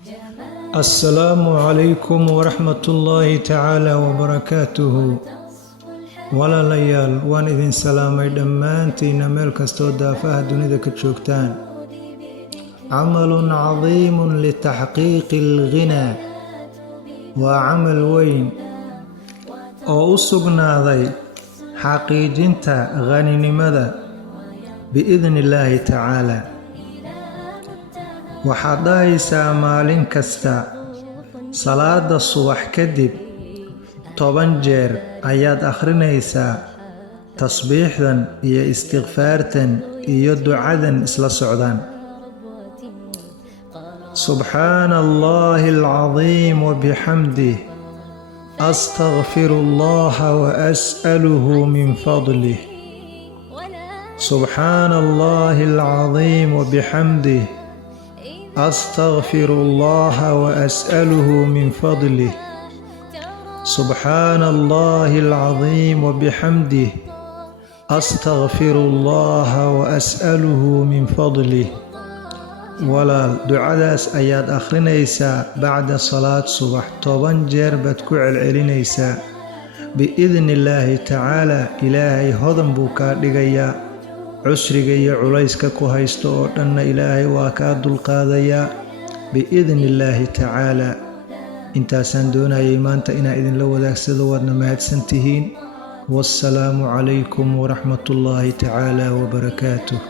السلام عليكم ورحمة الله تعالى وبركاته. ولا ليال وان إذن سلامي دمانتين ميل كستو دافاه دونيدا كتشوكتان. عمل عظيم لتحقيق الغنى وعمل وين أو سقنا ذي حقيجنتا غني نمذا بإذن الله تعالى. waxaad dhahaysaa maalin kasta salaada subax kadib 10 jeer ayaad akhrinaysaa tasbiixdan iyo istighfaartan iyo ducadan isla socdaan. subxaanallahi alcaziim wabixamdih astaghfirullaha wa as'aluhu min fadlih. subxaanallahi alcaziim wabixamdih أستغفر الله وأسأله من فضله. سبحان الله العظيم وبحمده أستغفر الله وأسأله من فضله. ولا دعاء آيات أخرينيسا بعد صلاة صبح 10 jeer baad ku celcelinaysaa بإذن الله تعالى. إلهي هضم بوكا dhigaya cusriga iyo culayska ku haysto oo dhanna ilaahay waa ka dulqaadaya biidni illaahi tacaala. intaasaan doonayay maanta inaan idinla wadaagsado. waadna mahadsantihiin. wassalaamu calaykum waraxmatullaahi tacaala wabarakaatuh.